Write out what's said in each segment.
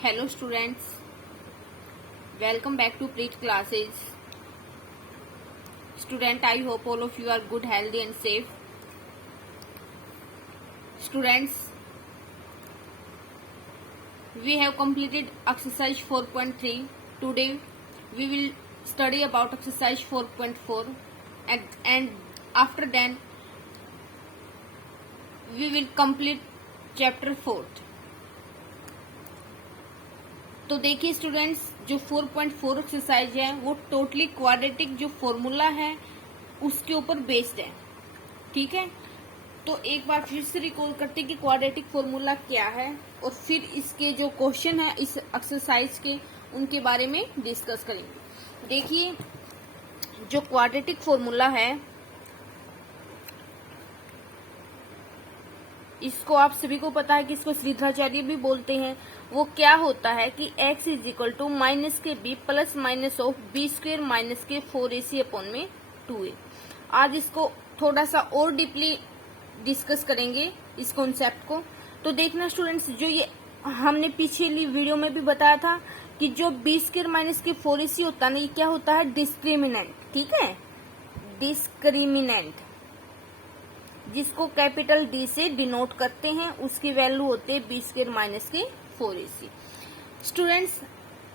Hello students, welcome back to Preet classes. Student, I hope all of you are good, healthy and safe. Students, we have completed exercise 4.3. Today we will study about exercise 4.4 and after that we will complete chapter 4. तो देखिए students, जो 4.4 exercise है वो totally quadratic जो formula है उसके ऊपर based है। ठीक है, तो एक बार फिर से रिकॉल करते कि क्वाड्रेटिक फॉर्मूला क्या है और फिर इसके जो क्वेश्चन है इस एक्सरसाइज के उनके बारे में डिस्कस करेंगे। देखिए, जो क्वाड्रेटिक फॉर्मूला है इसको आप सभी को पता है कि इसको श्रीधराचार्य भी बोलते हैं। वो क्या होता है कि x is equal to minus के B plus minus of B square minus के 4ac अपॉन में 2a। आज इसको थोड़ा सा और डीपली डिस्कस करेंगे इस कॉन्सेप्ट को। तो देखना स्टूडेंट्स, जो ये हमने पिछली वीडियो में भी बताया था कि जो बी स्क्वेयर माइनस के 4ac होता है ना, ये क्या होता है? डिस्क्रिमिनेंट। ठीक है, डिस्क्रिमिनेंट, जिसको कैपिटल डी से डिनोट करते हैं, उसकी वैल्यू होती है बी स्क्वेयर माइनस के 4ac। स्टूडेंट्स,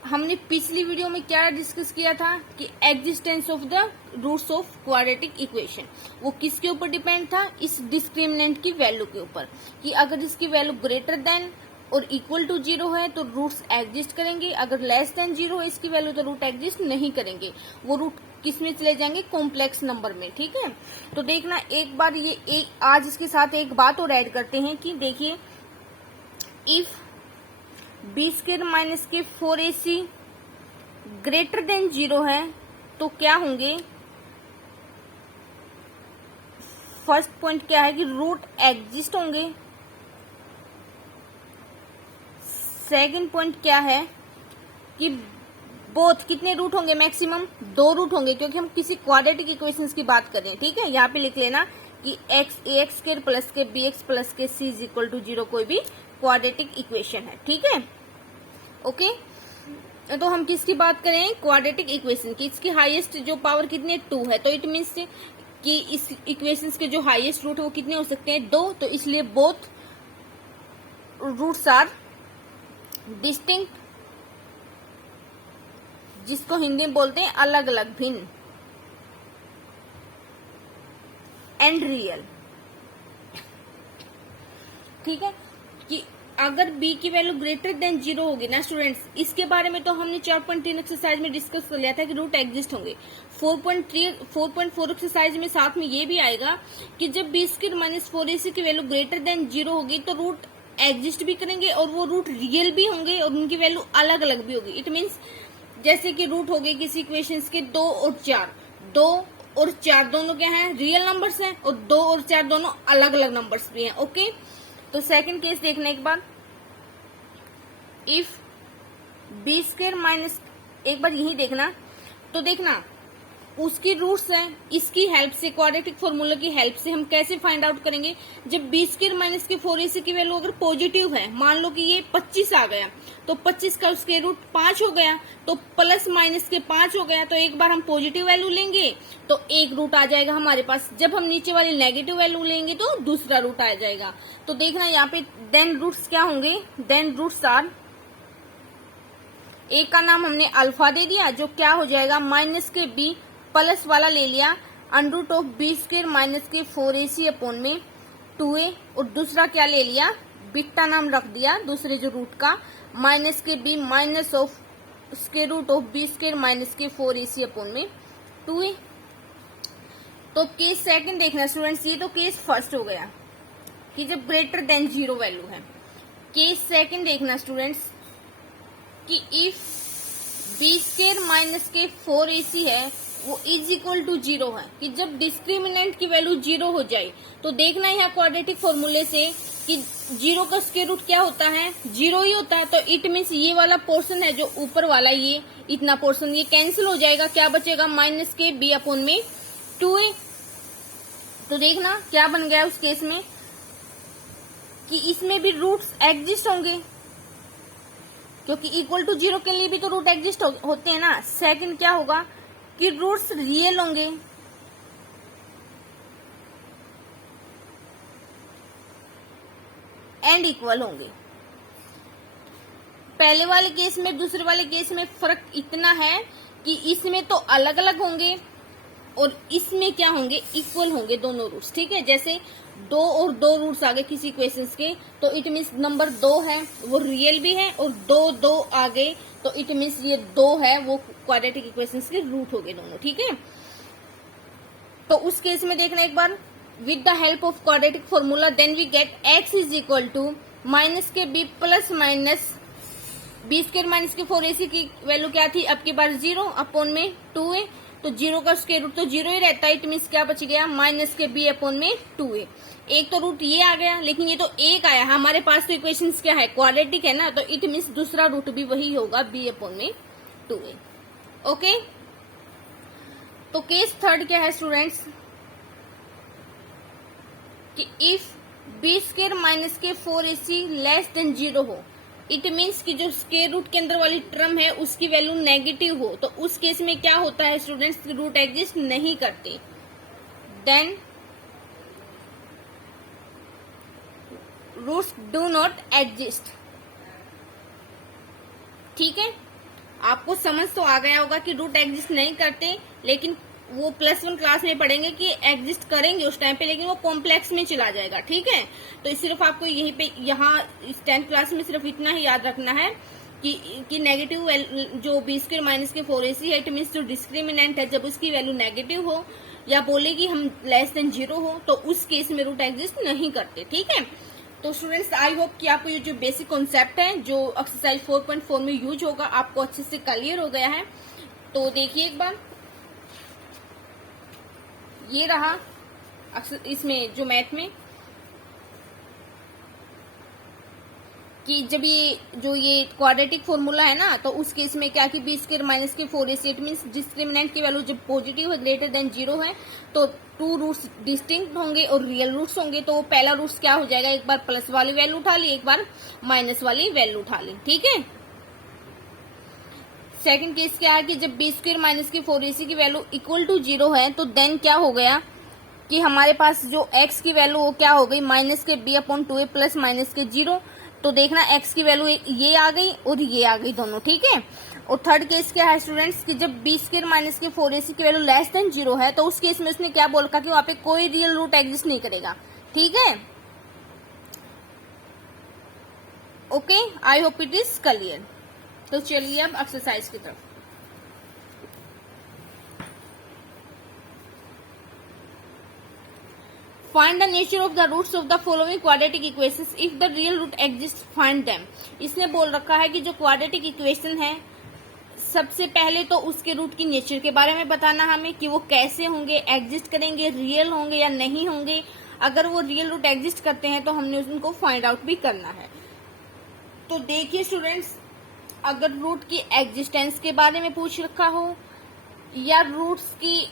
हमने पिछली वीडियो में क्या डिस्कस किया था कि existence of the roots of quadratic equation, वो किसके ऊपर डिपेंड था? इस डिस्क्रिमिनेंट की वैल्यू के ऊपर, कि अगर इसकी वैल्यू ग्रेटर देन और इक्वल टू 0 है तो रूट्स एग्जिस्ट करेंगे, अगर लेस देन 0 है इसकी वैल्यू तो रूट एग्जिस्ट नहीं करेंगे। वो रूट किस में चले जाएंगे? कॉम्प्लेक्स नंबर में। ठीक है, तो देखना एक बार ये आज इसके साथ एक बात और ऐड करते हैं कि देखिए, इफ बी स्क्वायर माइनस के 4ac ग्रेटर देन 0 है तो क्या होंगे? फर्स्ट पॉइंट क्या है कि रूट एग्जिस्ट होंगे। सेकंड पॉइंट क्या है कि बोथ कितने रूट होंगे? मैक्सिमम 2 रूट होंगे, क्योंकि हम किसी क्वाड्रेटिक इक्वेशंस की बात कर रहे हैं। ठीक है, यहाँ पे लिख लेना कि x ax स्क्वायर प्लस के bx प्लस के c इज इक्वल टू 0 कोई भी क्वाड्रेटिक इक्वेशन है। ठीक है, ओके। तो हम किसकी बात करें? क्वाड्रेटिक इक्वेशन की। इसकी हाईएस्ट जो पावर कितने? 2 है, तो इट मीन्स कि इस इक्वेशंस के जो हाईएस्ट रूट है वो कितने हो सकते हैं? 2। तो इसलिए बोथ रूट्स आर डिस्टिंक्ट, जिसको हिंदी में बोलते हैं अलग अलग, भिन्न, एंड रियल। ठीक है, कि अगर b की वैल्यू ग्रेटर देन 0 होगी ना स्टूडेंट्स, इसके बारे में तो हमने 4.3 एक्सरसाइज में डिस्कस कर लिया था कि रूट एग्जिस्ट होंगे। 4.4 एक्सरसाइज में साथ में ये भी आएगा कि जब b स्क्वायर माइनस 4ac की वैल्यू ग्रेटर देन 0 होगी तो रूट एग्जिस्ट भी करेंगे और वो रूट रियल भी होंगे और उनकी वैल्यू अलग अलग भी होगी। इट मीन्स जैसे कि रूट हो गए किसी इक्वेशंस के 2 और 4, 2 और 4 दोनों क्या हैं? रियल नंबर्स हैं, और 2 और 4 दोनों अलग अलग नंबर्स भी हैं। ओके, तो सेकंड केस देखने के बाद, इफ बी स्क्वायर माइनस, एक बार यही देखना, तो देखना उसकी रूट्स हैं, इसकी हेल्प से, क्वाड्रेटिक फॉर्मूला की हेल्प से हम कैसे फाइंड आउट करेंगे? जब बी स्क्वायर माइनस के 4ac की वैल्यू अगर पॉजिटिव है, मान लो कि ये 25 आ गया, तो 25 का उसके रूट 5 हो गया, तो प्लस माइनस के 5 हो गया, तो एक बार हम पॉजिटिव वैल्यू लेंगे तो एक रूट आ जाएगा हमारे पास। जब हम नीचे वाली नेगेटिव वैल्यू लेंगे तो दूसरा रूट आ जाएगा। तो देखना यहाँ पे देन रूट्स क्या होंगे? देन रूट्स आर, एक का नाम हमने अल्फा दे दिया, जो क्या हो जाएगा? माइनस के बी प्लस वाला ले लिया under root of B square minus के 4ac अपॉन में 2a, और दूसरा क्या ले लिया? बीटा नाम रख दिया दूसरे जो रूट का, माइनस के B minus of square root of B square minus के 4ac अपॉन में 2a। तो केस सेकंड देखना स्टूडेंट्स, ये तो केस फर्स्ट हो गया कि जब ग्रेटर देन 0 वैल्यू है। केस सेकंड देखना स्टूडेंट्स कि इफ बी स्क्वायर माइनस के 4ac है वो इज इक्वल टू 0 है, कि जब डिस्क्रिमिनेंट की वैल्यू 0 हो जाए तो देखना यहाँ क्वाड्रेटिक फॉर्मूले से कि 0 का स्क्वायर रूट क्या होता है? 0 ही होता है। तो इट मीन्स ये वाला पोर्शन है जो ऊपर वाला, ये इतना पोर्शन ये कैंसिल हो जाएगा, क्या बचेगा? माइनस के बी अपॉन में 2a। तो देखना क्या बन गया उस केस में कि इसमें भी रूट्स एग्जिस्ट होंगे, क्योंकि इक्वल टू 0 के लिए भी तो रूट एग्जिस्ट होते हैं ना। सेकंड क्या होगा कि रूट्स रियल होंगे, एंड इक्वल होंगे। पहले वाले केस में दूसरे वाले केस में फर्क इतना है कि इसमें तो अलग अलग होंगे और इसमें क्या होंगे, इक्वल होंगे दोनों रूट्स। ठीक है, जैसे 2 और 2 रूट्स आ गए किसी इक्वेशंस के, तो इट मीन्स नंबर 2 है वो रियल भी है, और 2 आ गए तो इट मीन्स ये 2 है वो क्वाड्रेटिक इक्वेशंस के रूट हो गए दोनों। ठीक है, तो उस केस में देखना एक बार, with the help of quadratic formula then we get x is equal to minus के B plus minus B square minus के 4ac की वैल्यू क्या थी, अब की बार 0 अपॉन में 2a, तो 0 का स्क्वायर रूट तो 0 ही रहता है, इट मीन्स क्या बच गया, माइनस के बी अपॉन में 2a। एक तो रूट ये आ गया, लेकिन ये तो एक आया, हमारे पास तो इक्वेशंस क्या है, क्वाड्रेटिक है ना, तो इट मीन्स दूसरा रूट भी वही होगा, b अपॉन में 2a। ओके, तो केस थर्ड क्या है स्टूडेंट्स, कि इफ बी स्क्वायर माइनस के 4ac लेस देन 0 हो, इट मीन्स कि जो स्क्वायर रूट के अंदर वाली टर्म है उसकी वैल्यू नेगेटिव हो, तो उस केस में क्या होता है स्टूडेंट्स, रूट एग्जिस्ट नहीं करते। Then roots do not exist. ठीक है, आपको समझ तो आ गया होगा कि रूट एग्जिस्ट नहीं करते, लेकिन वो +1 क्लास में पढ़ेंगे कि एग्जिस्ट करेंगे उस टाइम पे, लेकिन वो कॉम्प्लेक्स में चला जाएगा। ठीक है, तो सिर्फ आपको यहीं पे यहाँ इस 10th क्लास में सिर्फ इतना ही याद रखना है कि नेगेटिव जो बी स्क्वायर माइनस के 4ac है, इट मीन्स जो डिस्क्रिमिनेंट है जब उसकी वैल्यू नेगेटिव हो या बोले कि हम लेस देन 0 हो, तो उस केस में रूट एग्जिस्ट नहीं करते। ठीक है, तो स्टूडेंट्स आई होप कि आपको ये जो बेसिक कॉन्सेप्ट है जो एक्सरसाइज 4.4 में यूज होगा आपको अच्छे से क्लियर हो गया है। तो देखिए एक बार, ये रहा इसमें जो मैथ में कि जब ये क्वाड्रेटिक फॉर्मूला है ना, तो उस केस में क्या कि बी स्क्वायर माइनस के 4ac, इट मीन्स डिस्क्रिमिनेंट की वैल्यू जब पॉजिटिव है ग्रेटर देन 0 है, तो 2 रूट्स डिस्टिंक्ट होंगे और रियल रूट्स होंगे। तो पहला रूट्स क्या हो जाएगा, एक बार प्लस वाली वैल्यू उठा ली, एक बार माइनस वाली वैल्यू उठा ली। ठीक है, सेकंड केस क्या है कि जब बी स्क्वायर माइनस की 4ac की वैल्यू इक्वल टू 0 है, तो देन क्या हो गया कि हमारे पास जो x की वैल्यू वो क्या हो गई, माइनस के b upon 2a plus minus के 0। तो देखना x की वैल्यू ये आ गई और ये आ गई दोनों। ठीक है, और थर्ड केस क्या है स्टूडेंट्स कि जब बी स्क्वायर माइनस के 4ac की वैल्यू लेस देन 0 है, तो उस केस में उसने क्या बोला कि वहां पे कोई रियल रूट एग्जिस्ट नहीं करेगा। ठीक है, okay, I hope it is clear. तो चलिए अब एक्सरसाइज की तरफ। Find the nature of the roots of the following quadratic equations. If the real root exists, find them. इसने बोल रखा है कि जो क्वाड्रेटिक इक्वेशन है, सबसे पहले तो उसके रूट की नेचर के बारे में बताना हमें कि वो कैसे होंगे, एग्जिस्ट करेंगे, रियल होंगे या नहीं होंगे। अगर वो रियल रूट एग्जिस्ट करते हैं तो हमने उनको फाइंड आउट भी करना है। तो देखिए स्टूडेंट्स, अगर रूट की एग्जिस्टेंस के बारे में पूछ रखा हो या रूट्स की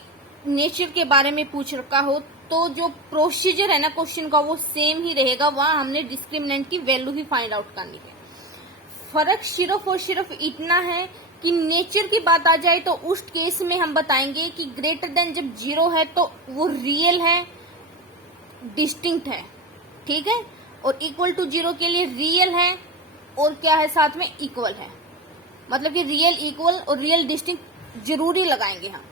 नेचर के बारे में पूछ रखा हो, तो जो प्रोसीजर है ना क्वेश्चन का वो सेम ही रहेगा। वहां हमने डिस्क्रिमिनेंट की वैल्यू ही फाइंड आउट करनी है। फर्क सिर्फ और सिर्फ इतना है कि नेचर की बात आ जाए तो उस केस में हम बताएंगे कि ग्रेटर देन जब 0 है तो वो रियल है, डिस्टिंक्ट है। ठीक है, और इक्वल टू 0 के लिए रियल है और क्या है साथ में इक्वल है, मतलब कि रियल, इक्वल और रियल डिस्टिंक्ट जरूरी लगाएंगे हम।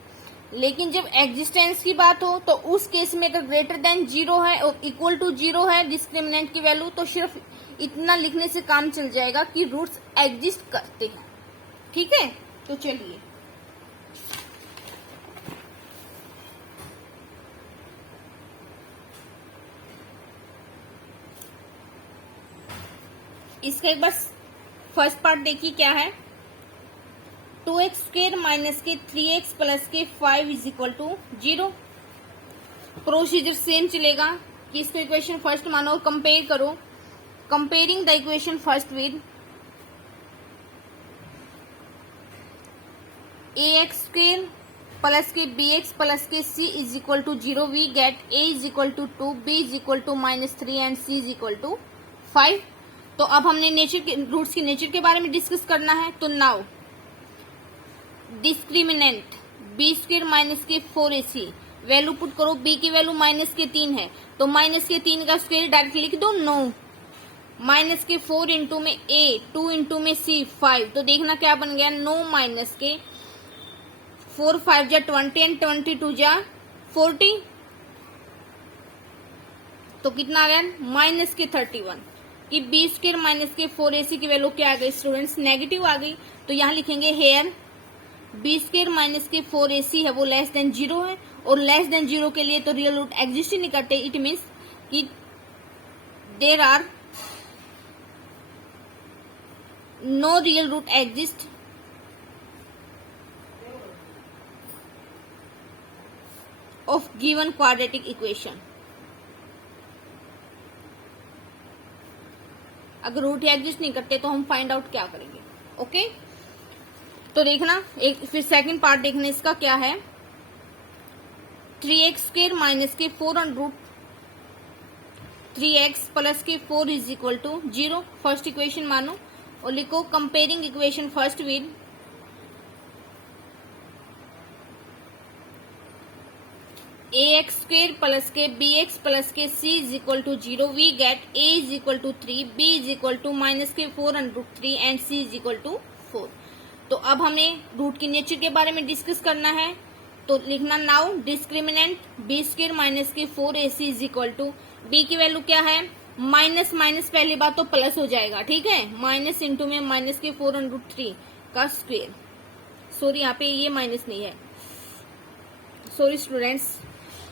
लेकिन जब एग्जिस्टेंस की बात हो तो उस केस में अगर ग्रेटर देन 0 है और इक्वल टू 0 है डिस्क्रिमिनेंट की वैल्यू, तो सिर्फ इतना लिखने से काम चल जाएगा कि रूट्स एग्जिस्ट करते हैं। ठीक है, तो चलिए इसका एक बस फर्स्ट पार्ट देखिए क्या है। 2x स्क्वायर माइनस के 3x प्लस के 5 is equal to 0। Procedure same चलेगा कि इसको इक्वेशन फर्स्ट मानो और कंपेयर करो। Comparing the equation first with ax square plus के bx प्लस के c is equal to 0, we get a is equal to 2, b is equal to -3 and c is equal to 5। तो अब हमने nature के roots की nature के बारे में डिस्कस करना है। तो now discriminant B square minus के 4ac, वैल्यू पुट करो। बी की वैल्यू माइनस के 3 है तो माइनस के 3 का स्क्वायर डायरेक्ट लिख दो 9, माइनस के 4 इंटू में a, 2 इंटू में c 5। तो देखना क्या बन गया, 9 माइनस के 4 5 जा 20 एंड 22 जा 40, तो कितना आ गया माइनस के 31 कि बी स्क्वायर माइनस के 4ac की वैल्यू क्या आ गई स्टूडेंट्स, नेगेटिव आ गई। तो यहाँ लिखेंगे हेयर बी स्क्वायर माइनस के 4ac है वो लेस देन 0 है, और लेस देन 0 के लिए तो रियल रूट एग्जिस्ट ही नहीं करते। इट मीन्स कि there are no real root exist of given quadratic equation. अगर रूट एग्जिस्ट नहीं करते तो हम फाइंड आउट क्या करेंगे। ओके, तो देखना एक फिर सेकंड पार्ट देखना इसका क्या है। 3x स्क्वायर माइनस के 4 अंडर रूट 3x प्लस के 4 is equal to 0। First equation मानो और लिखो comparing equation first with ax square plus के bx प्लस के c is equal to 0, we get a is equal to 3, b is equal to minus के 4 under root 3 and c is equal to 4। तो अब हमें root की nature के बारे में डिस्कस करना है। तो लिखना now discriminant B square minus के 4ac is equal to, B की वैल्यू क्या है माइनस माइनस, पहली बात तो प्लस हो जाएगा, ठीक है, माइनस इंटू में माइनस के 4 अंडर रूट 3 का स्क्वायर। सॉरी यहाँ पे ये माइनस नहीं है, सॉरी स्टूडेंट्स।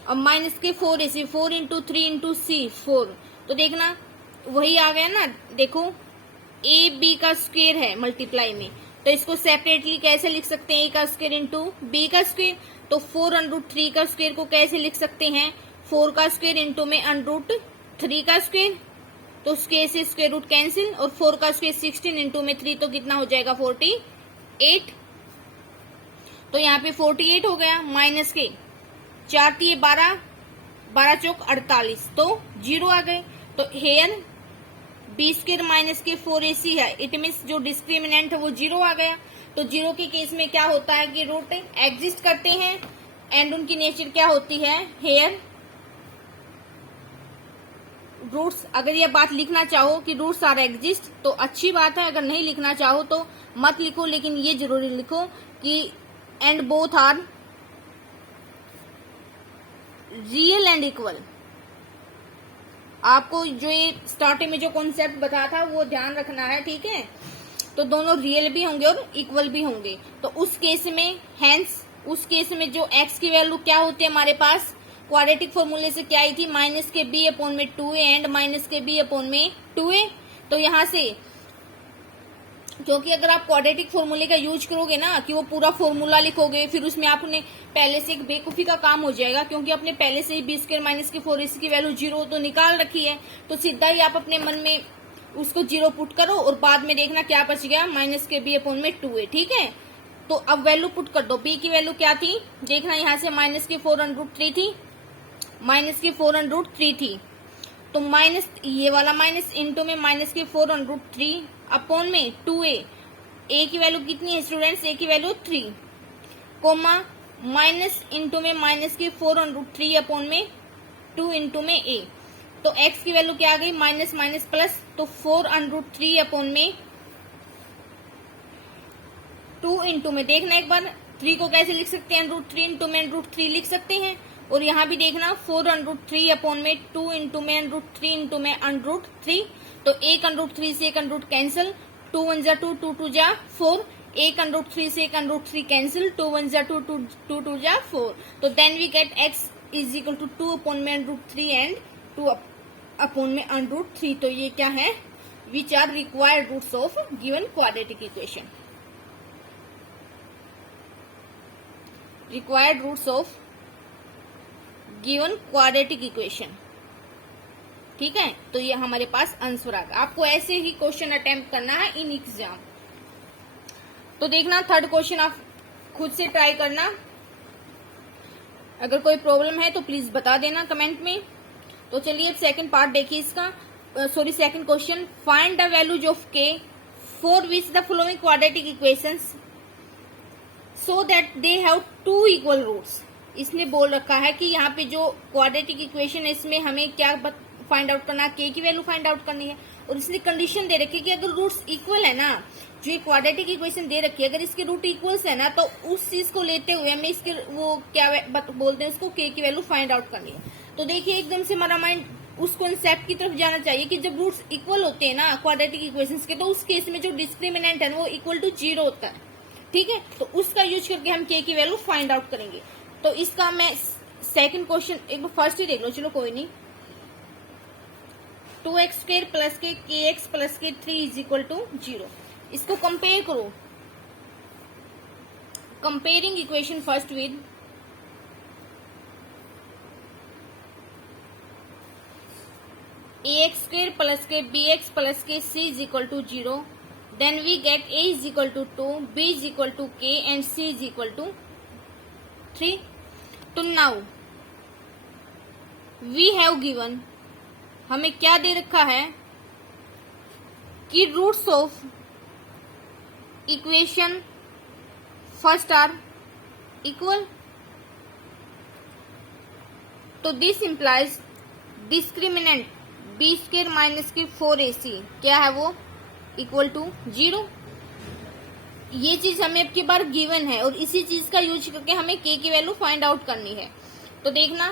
अब माइनस के 4ac 4 इंटू 3 इंटू c 4, तो देखना वही आ गया ना। देखो a b का स्क्वायर है मल्टीप्लाई में, तो इसको सेपरेटली कैसे लिख सकते हैं, a का स्क्वायर इंटू b का स्क्वायर। तो 4 अंडर रूट 3 का स्क्वायर को कैसे लिख सकते हैं, 4 का स्क्वायर इंटू में अंडर रूट 3 का स्क्वायर। तो स्क्वायर से स्क्वायर रूट कैंसिल, और 4 का स्क्वायर 16 इंटू में 3 तो कितना हो जाएगा 48। तो यहाँ पे 48 हो गया, माइनस के 4 3 12, 12 चौक 48, तो 0 आ गए। तो हेयर बी स्क्वायर माइनस के 4ac है, इट मीन्स जो डिस्क्रिमिनेंट है वो 0 आ गया। तो 0 के केस में क्या होता है कि रूट एग्जिस्ट करते हैं एंड उनकी नेचर क्या होती है, हेयर रूट्स। अगर ये बात लिखना चाहो कि रूट्स आर एग्जिस्ट तो अच्छी बात है, अगर नहीं लिखना चाहो तो मत लिखो, लेकिन ये जरूरी लिखो कि and both are real and equal. आपको जो ये स्टार्टिंग में जो कॉन्सेप्ट बताया था वो ध्यान रखना है, ठीक है। तो दोनों रियल भी होंगे और इक्वल भी होंगे। तो उस केस में हैंस उस केस में जो x की वैल्यू क्या होती है हमारे पास, क्वाड्रेटिक फॉर्मूले से क्या आई थी, माइनस के b अपॉन में 2a एंड माइनस के b अपॉन में 2a। तो यहाँ से क्योंकि अगर आप क्वाड्रेटिक फॉर्मूले का यूज करोगे ना कि वो पूरा फॉर्मूला लिखोगे, फिर उसमें आपने पहले से एक बेवकूफी का काम हो जाएगा, क्योंकि आपने पहले से ही बी स्क्वायर माइनस के 4ac की वैल्यू 0 तो निकाल रखी है। तो सीधा ही आप अपने मन में उसको 0 पुट करो और बाद में देखना क्या बच गया, माइनस के b अपॉन में 2a, ठीक है। तो अब वैल्यू पुट कर दो, b की वैल्यू क्या थी, देखना यहाँ से माइनस के 4 अंडर रूट 3 थी, माइनस के 4 अंडर रूट 3 थी। तो माइनस ये वाला माइनस इंटू में माइनस के 4 अंडर रूट 3 अपॉन में 2a। a की वैल्यू कितनी है स्टूडेंट्स, a की वैल्यू 3, कोमा माइनस इंटू में माइनस के 4 अंडर रूट 3 अपॉन में 2 इंटू में a। तो x की वैल्यू क्या आ गई, माइनस माइनस प्लस, तो 4 अंडर रूट 3 अपॉन में 2 इंटू में, देखना एक बार 3 को कैसे लिख सकते हैं, अंडर रूट 3 इंटू में अंडर रूट 3 लिख सकते हैं। और यहाँ भी देखना 4 अंडर रूट 3 अपॉन में 2 इंटू में अंडर रूट 3 इंटू में अंडर रूट 3। तो एक अंडर रूट 3 से एक अंडर रूट कैंसिल, 2 1 जा 2, 2 2 जा 4, एक अंडर रूट 3 से एक अंडर रूट 3 कैंसिल, 2 1 जा 2, 2 2 जा 4। तो then we get x is equal to 2 upon में अंडर रूट 3 एंड 2 अपॉन में अंडर रूट 3। तो ये क्या है, which are required roots of given quadratic equation. Required roots of given quadratic equation, ठीक है। तो ये हमारे पास आंसर आ गया। आपको ऐसे ही क्वेश्चन अटेम्प्ट करना है इन एग्जाम। तो देखना थर्ड क्वेश्चन आप खुद से ट्राई करना, अगर कोई प्रॉब्लम है तो प्लीज बता देना कमेंट में। तो चलिए सेकंड पार्ट देखिए इसका। Second question, find the values of K for which the following quadratic equations so that they have two equal roots. इसने बोल रखा है कि यहाँ पे जो क्वाड्रेटिक इक्वेशन है इसमें हमें क्या फाइंड आउट करना है, के की वैल्यू फाइंड आउट करनी है। और इसने कंडीशन दे रखी है कि अगर रूट्स इक्वल है ना, जो ये क्वाड्रेटिक इक्वेशन दे रखी है, अगर इसके रूट इक्वल्स है ना, तो उस चीज को लेते हुए हमें इसके वो क्या बोलते हैं उसको, के की वैल्यू फाइंड आउट करनी है। तो देखिए एकदम से हमारा माइंड उस कॉन्सेप्ट की तरफ जाना चाहिए कि जब रूट्स इक्वल होते हैं ना क्वाड्रेटिक इक्वेशंस के, तो उस केस में जो डिस्क्रिमिनेंट है वो इक्वल टू 0 होता है। ठीक है, तो उसका यूज करके हम के की वैल्यू फाइंड आउट करेंगे। तो इसका मैं सेकंड क्वेश्चन एक बार फर्स्ट ही देख लो, चलो कोई नहीं। 2x² प्लस के kx प्लस के 3 इज इक्वल टू 0। इसको कंपेयर करो, comparing equation first with ax² plus के bx प्लस के c is equal to 0, then we get a is equal to 2, b is equal to k and c is equal to 3. तो now we have given, हमें क्या दे रखा है कि roots of equation first are equal. तो this implies discriminant b² minus के 4ac क्या है वो इक्वल टू 0। ये चीज हमें अब की बार गिवन है और इसी चीज का यूज करके हमें के की वैल्यू फाइंड आउट करनी है। तो देखना,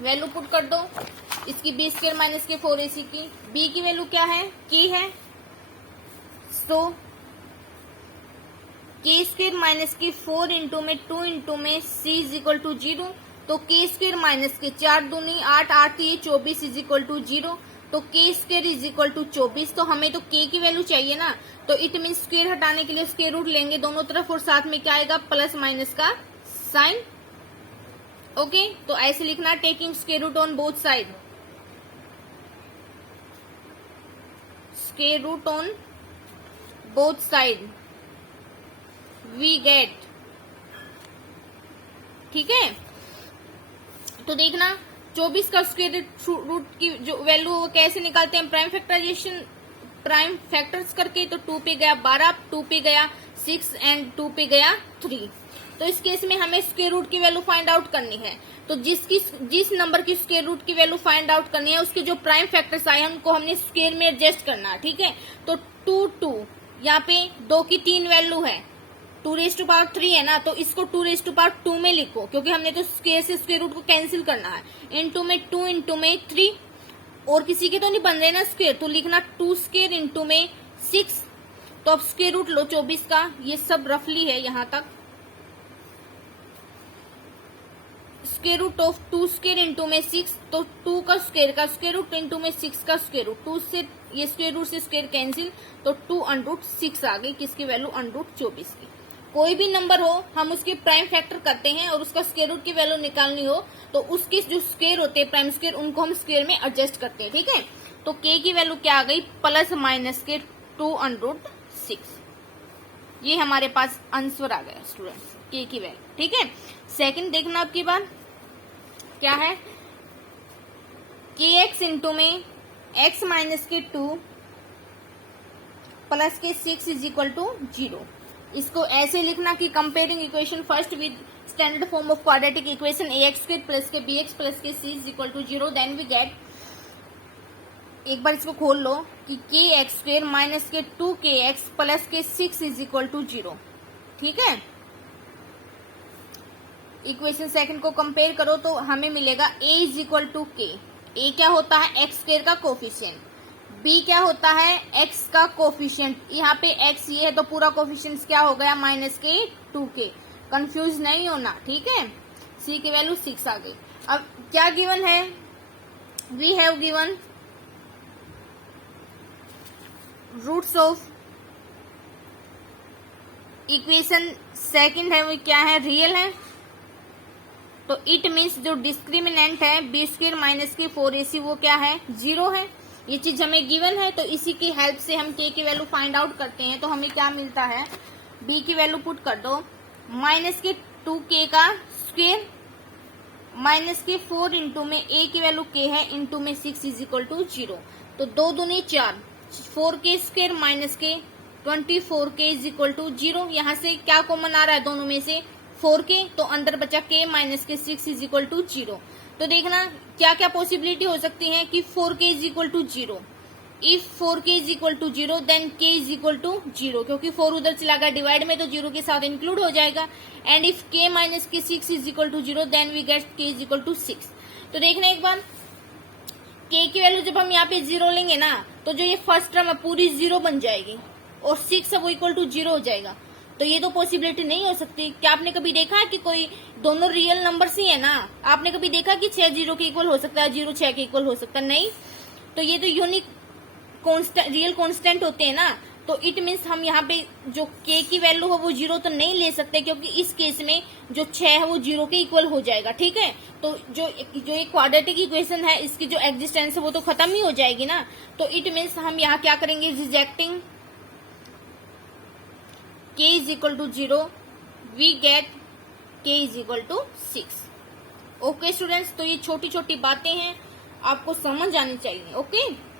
वैल्यू पुट कर दो इसकी b² माइनस के 4ac की। b की वैल्यू क्या है, k है, तो k² माइनस के 4 इंटू में 2 इंटू में c इज इक्वल टू 0। तो k² माइनस के 4 दूनी 8, 8 24 इज इक्वल टू 0। तो k² इज इक्वल टू 24। तो हमें तो k की वैल्यू चाहिए ना, तो इट मीन स्क्वायर हटाने के लिए स्क्वायर रूट लेंगे दोनों तरफ और साथ में क्या आएगा, प्लस माइनस का साइन। ओके, तो ऐसे लिखना, taking square root on both side, square root on both side we get. ठीक है, तो देखना 24 का स्क्वायर रूट की जो वैल्यू वो कैसे निकालते हैं, प्राइम फैक्टराइजेशन, प्राइम फैक्टर्स करके। तो 2 पे गया 12, 2 पे गया 6 एंड 2 पे गया 3। तो इस केस में हमें स्क्वायर रूट की वैल्यू फाइंड आउट करनी है। तो जिस नंबर की स्क्वायर रूट की वैल्यू फाइंड आउट करनी है उसके जो प्राइम फैक्टर्स आए उनको हमने स्क्वायर में एडजस्ट करना है। ठीक है, तो 2 यहाँ पे 2 की 3 वैल्यू है, 2⁻³ है ना, तो इसको 2⁻² में लिखो क्योंकि हमने तो स्क्वायर से स्क्वायर रूट को कैंसिल करना है। इंटू में 2 इंटू में 3, और किसी के तो नहीं बन रहे ना स्क्वायर, तो लिखना 2² इंटू में 6। तो अब स्क्वायर रूट लो 24 का, ये सब रफली है यहाँ तक। स्क्वायर रूट ऑफ 2² इंटू में 6, तो 2 का स्क्वायर रूट इंटू में 6 का स्क्वायर रूट, 2 से ये स्क्वायर रूट से स्क्वायर कैंसिल, तो 2√6 आ गई, किसकी वैल्यू, √24 की। कोई भी नंबर हो हम उसके प्राइम फैक्टर करते हैं और उसका स्क्वायर रूट की वैल्यू निकालनी हो तो उसके जो स्क्वायर होते हैं प्राइम स्क्वायर उनको हम स्क्वायर में एडजस्ट करते हैं। ठीक है, तो k की वैल्यू क्या आ गई, प्लस माइनस के 2√6। ये हमारे पास आंसर आ गया स्टूडेंट्स, k की वैल्यू। ठीक है, सेकंड देखना आपकी बात क्या है, kx इंटू में x माइनस के 2 प्लस के 6 इज इक्वल टू 0। इसको ऐसे लिखना कि comparing equation first with standard form of quadratic equation ax² plus के bx प्लस के c is equal to 0, then we get, एक बार इसको खोल लो कि kx² माइनस के 2kx प्लस के 6 इज इक्वल टू 0। ठीक है, इक्वेशन सेकंड को कंपेयर करो तो हमें मिलेगा a is equal to k। a क्या होता है, x² का कोफिशिएंट, b क्या होता है, x का कोफिशिएंट। यहाँ पे x ये है तो पूरा कोफिशिएंट क्या हो गया, माइनस के 2k। कंफ्यूज नहीं होना, ठीक है। c की वैल्यू 6 आ गई। अब क्या गिवन है, we have given roots of equation second है वो क्या है, रियल है। तो इट मीन्स जो डिस्क्रिमिनेंट है b² माइनस की 4ac वो क्या है, 0 है। ये चीज हमें गिवन है तो इसी की हेल्प से हम k की वैल्यू फाइंड आउट करते हैं। तो हमें क्या मिलता है, b की वैल्यू पुट कर दो, माइनस के 2k का स्क्वायर माइनस के 4 इंटू में a की वैल्यू k है, इंटू में 6 इज इक्वल टू 0। तो 2 दूनी 4, 4k स्क्वायर माइनस के 24k इज इक्वल टू 0। यहाँ से क्या कॉमन आ रहा है दोनों में से, 4k, तो अंदर बचा k माइनस के 6 इज इक्वल टू 0। तो देखना क्या क्या पॉसिबिलिटी हो सकती है कि 4k is equal to 0। If 4k is equal to 0 then k is equal to 0, क्योंकि 4 उधर चला गया डिवाइड में तो 0 के साथ इंक्लूड हो जाएगा। एंड इफ k माइनस के 6 is equal to 0 then we get k is equal to 6। तो देखना एक बार, k की वैल्यू जब हम यहाँ पे 0 लेंगे ना, तो जो ये फर्स्ट टर्म है पूरी 0 बन जाएगी और 6 है वो इक्वल टू 0 हो जाएगा। तो ये तो पॉसिबिलिटी नहीं हो सकती। क्या आपने कभी देखा है कि कोई दोनों रियल नंबर्स ही है ना? आपने कभी देखा कि 6 0 के इक्वल हो सकता है, 0 6 के इक्वल हो सकता है? नहीं। तो ये तो यूनिक रियल कांस्टेंट होते हैं ना। तो इट मीन्स हम यहाँ पे जो k की वैल्यू है वो 0 तो नहीं ले सकते, क्योंकि इस केस में जो 6 है वो 0 के इक्वल हो जाएगा। ठीक है, तो जो एक क्वाड्रेटिक इक्वेशन है इसकी जो एग्जिस्टेंस है वो तो खत्म ही हो जाएगी ना। तो इट मीन्स हम यहाँ क्या करेंगे, rejecting k is equal to 0, we get k is equal to 6। Okay students, तो ये छोटी छोटी बातें हैं, आपको समझ आनी चाहिए। ओके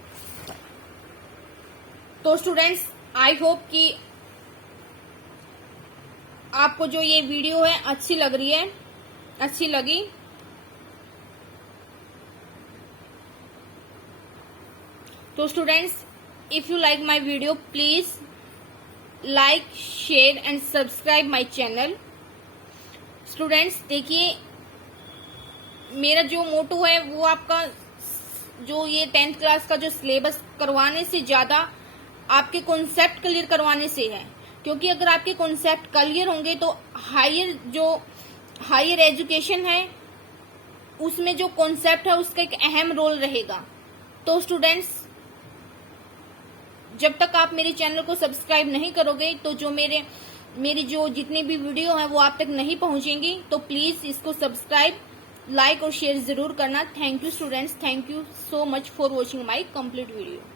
तो स्टूडेंट्स, आई होप कि आपको जो ये वीडियो है अच्छी लग रही है, अच्छी लगी। तो students, if you like my video please like, share and subscribe my channel. Students देखिए, मेरा जो मोटो है वो आपका जो ये 10th क्लास का जो सिलेबस करवाने से ज्यादा आपके कॉन्सेप्ट क्लियर करवाने से है, क्योंकि अगर आपके कॉन्सेप्ट क्लियर होंगे तो हायर एजुकेशन है उसमें जो कॉन्सेप्ट है उसका एक अहम रोल रहेगा। तो स्टूडेंट्स, जब तक आप मेरे चैनल को सब्सक्राइब नहीं करोगे तो जो मेरी जो जितनी भी वीडियो है वो आप तक नहीं पहुंचेंगी। तो प्लीज इसको सब्सक्राइब, लाइक और शेयर जरूर करना। Thank you students, thank you so much for watching my complete video.